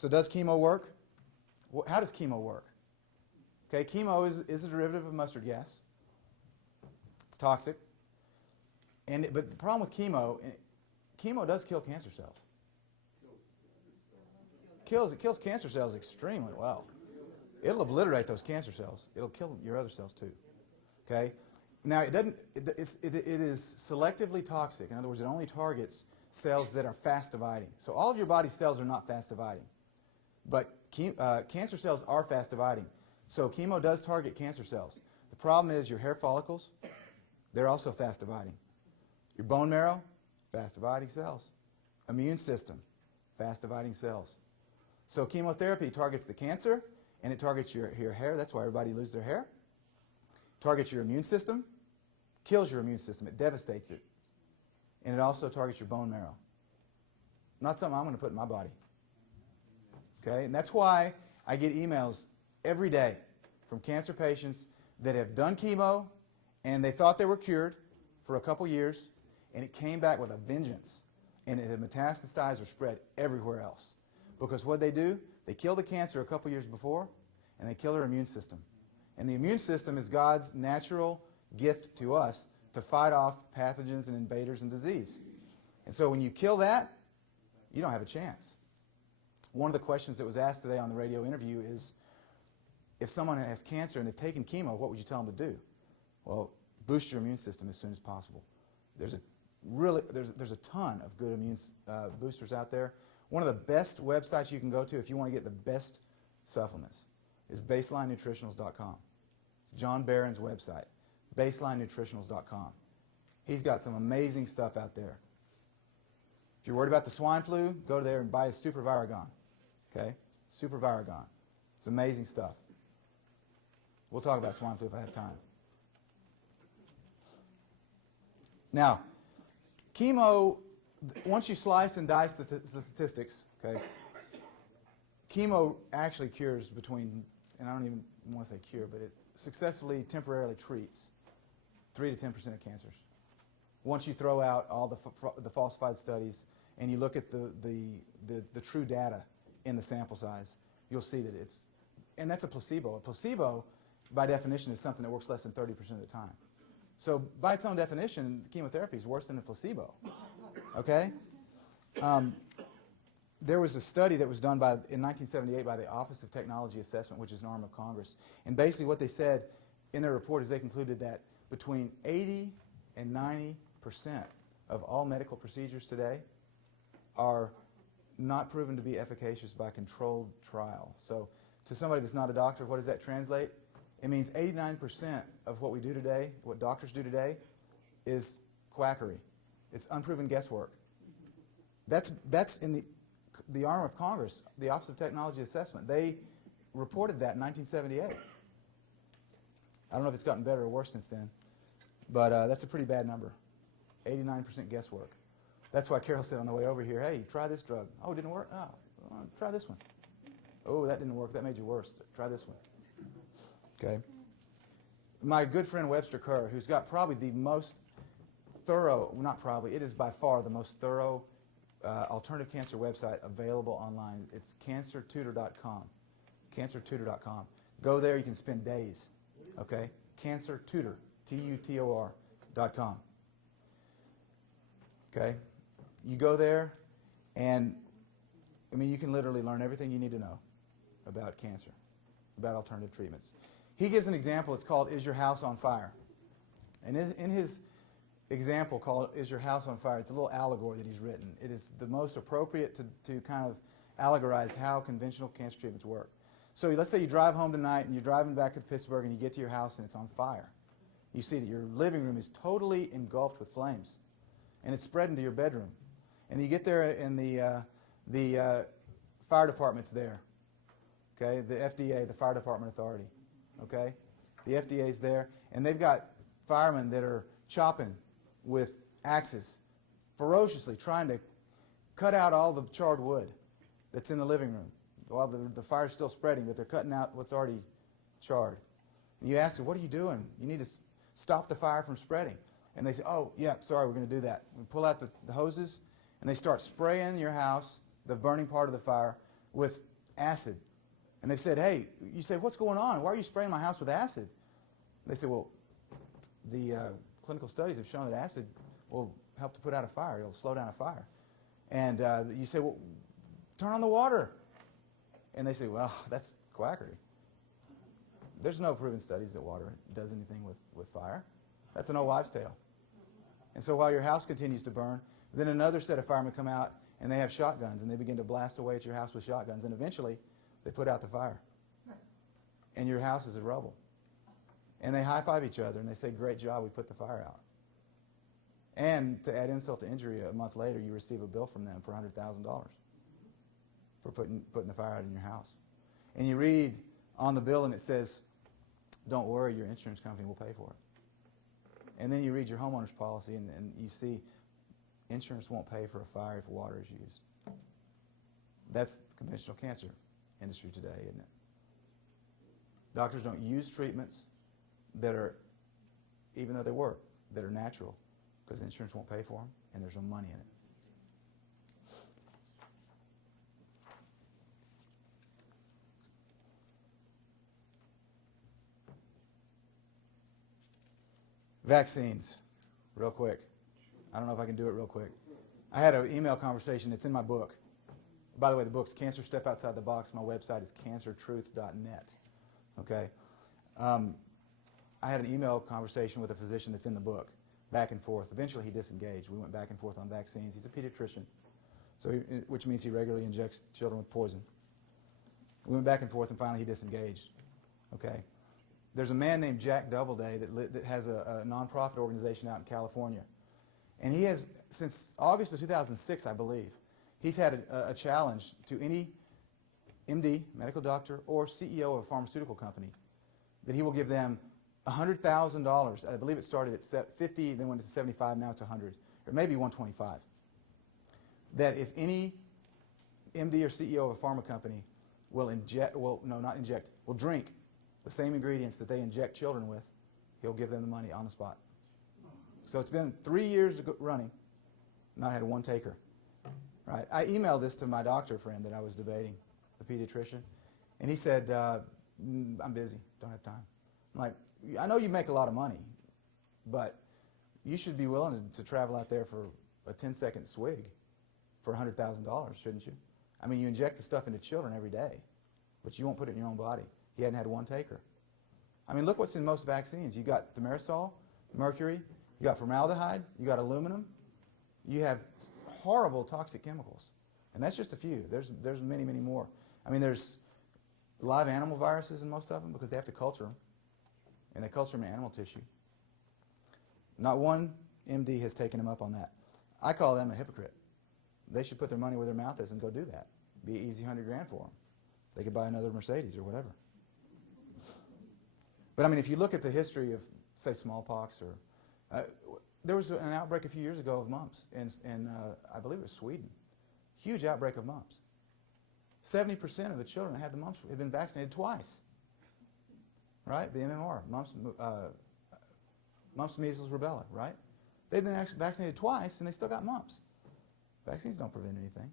So does chemo work? How does chemo work? Okay, chemo is a derivative of mustard gas. It's toxic. But the problem with chemo does kill cancer cells. It kills cancer cells extremely well. It'll obliterate those cancer cells. It'll kill your other cells too. Okay? Now it is selectively toxic. In other words, it only targets cells that are fast dividing. So all of your body's cells are not fast dividing. But cancer cells are fast dividing. So chemo does target cancer cells. The problem is your hair follicles, they're also fast dividing. Your bone marrow, fast dividing cells. Immune system, fast dividing cells. So chemotherapy targets the cancer, and it targets your hair. That's why everybody loses their hair. Targets your immune system, kills your immune system. It devastates it. And it also targets your bone marrow. Not something I'm going to put in my body. Okay? And that's why I get emails every day from cancer patients that have done chemo, and they thought they were cured for a couple years, and it came back with a vengeance, and it had metastasized or spread everywhere else. Because what they do, they kill the cancer a couple years before, and they kill their immune system. And the immune system is God's natural gift to us to fight off pathogens and invaders and disease. And so when you kill that, you don't have a chance. One of the questions that was asked today on the radio interview is, if someone has cancer and they've taken chemo, what would you tell them to do? Well, boost your immune system as soon as possible. There's a ton of good immune boosters out there. One of the best websites you can go to if you want to get the best supplements is BaselineNutritionals.com. It's John Barron's website, BaselineNutritionals.com. He's got some amazing stuff out there. If you're worried about the swine flu, go there and buy a Super Viragon. Okay? Super Viragon. It's amazing stuff. We'll talk about swine flu if I have time. Now, chemo, once you slice and dice the statistics, okay, chemo actually cures between, and I don't even want to say cure, but it successfully temporarily treats 3 to 10% of cancers. Once you throw out all the falsified studies and you look at the true data in the sample size, you'll see that it's, and that's a placebo. A placebo, by definition, is something that works less than 30% of the time. So by its own definition, chemotherapy is worse than a placebo. Okay? There was a study that was done in 1978 by the Office of Technology Assessment, which is an arm of Congress. And basically what they said in their report is they concluded that between 80 and 90% of all medical procedures today are not proven to be efficacious by controlled trial. So to somebody that's not a doctor, what does that translate? It means 89% of what we do today, what doctors do today, is quackery. It's unproven guesswork. That's in the arm of Congress, the Office of Technology Assessment. They reported that in 1978. I don't know if it's gotten better or worse since then, but that's a pretty bad number. 89% guesswork. That's why Carol said on the way over here, hey, try this drug. Oh, it didn't work? Oh, well, try this one. Oh, that didn't work. That made you worse. Try this one. Okay. My good friend Webster Kerr, who's got probably the most thorough, not probably, it is by far the most thorough alternative cancer website available online. It's cancertutor.com. Cancertutor.com. Go there, you can spend days. Okay? Cancertutor, Tutor.com. Okay? You go there, and I mean, you can literally learn everything you need to know about cancer, about alternative treatments. He gives an example. It's called, Is Your House on Fire? And in his example called, Is Your House on Fire, it's a little allegory that he's written. It is the most appropriate to kind of allegorize how conventional cancer treatments work. So let's say you drive home tonight and you're driving back to Pittsburgh and you get to your house and it's on fire. You see that your living room is totally engulfed with flames and it's spread into your bedroom. And you get there and the fire department's there. Okay, the FDA, the Fire Department Authority. Okay, the FDA's there, and they've got firemen that are chopping with axes, ferociously trying to cut out all the charred wood that's in the living room. While the fire's still spreading, but they're cutting out what's already charred. And you ask them, what are you doing? You need to stop the fire from spreading. And they say, oh, yeah, sorry, we're going to do that. We pull out the hoses, and they start spraying your house, the burning part of the fire, with acid. And they've said, hey, you say, what's going on? Why are you spraying my house with acid? They say, well, the clinical studies have shown that acid will help to put out a fire. It'll slow down a fire. And you say, well, turn on the water. And they say, well, that's quackery. There's no proven studies that water does anything with fire. That's an old wives' tale. And so while your house continues to burn, then another set of firemen come out and they have shotguns and they begin to blast away at your house with shotguns. And eventually, they put out the fire. And your house is in rubble. And they high-five each other and they say, great job, we put the fire out. And to add insult to injury, a month later, you receive a bill from them for $100,000 for putting the fire out in your house. And you read on the bill and it says, don't worry, your insurance company will pay for it. And then you read your homeowner's policy and you see insurance won't pay for a fire if water is used. That's the conventional cancer industry today, isn't it? Doctors don't use treatments that are, even though they work, that are natural, because insurance won't pay for them and there's no money in it. Vaccines, real quick. I don't know if I can do it real quick. I had an email conversation. It's in my book. By the way, the book's Cancer Step Outside the Box. My website is cancertruth.net. Okay? I had an email conversation with a physician that's in the book, back and forth. Eventually, he disengaged. We went back and forth on vaccines. He's a pediatrician, which means he regularly injects children with poison. We went back and forth, and finally, he disengaged. Okay? There's a man named Jack Doubleday that has a nonprofit organization out in California. And he has, since August of 2006, I believe, he's had a challenge to any MD, medical doctor, or CEO of a pharmaceutical company that he will give them $100,000. I believe it started at 50, then went to 75, now it's 100, or maybe 125. That if any MD or CEO of a pharma company will drink the same ingredients that they inject children with, he'll give them the money on the spot. So it's been 3 years running, not had one taker. Right? I emailed this to my doctor friend that I was debating, the pediatrician, and he said, I'm busy, don't have time. I'm like, I know you make a lot of money, but you should be willing to travel out there for a 10-second swig for $100,000, shouldn't you? I mean, you inject the stuff into children every day, but you won't put it in your own body. He hadn't had one taker. I mean, look what's in most vaccines. You got thimerosal, mercury, you got formaldehyde, you got aluminum. You have horrible toxic chemicals. And that's just a few. There's many, many more. I mean, there's live animal viruses in most of them because they have to culture them. And they culture them in animal tissue. Not one MD has taken them up on that. I call them a hypocrite. They should put their money where their mouth is and go do that. Be an easy $100,000 for them. They could buy another Mercedes or whatever. But I mean, if you look at the history of, say, smallpox, or there was an outbreak a few years ago of mumps in I believe it was Sweden. Huge outbreak of mumps. 70% of the children that had the mumps had been vaccinated twice. Right? The MMR, mumps, measles, rubella, right? They've been actually vaccinated twice and they still got mumps. Vaccines don't prevent anything.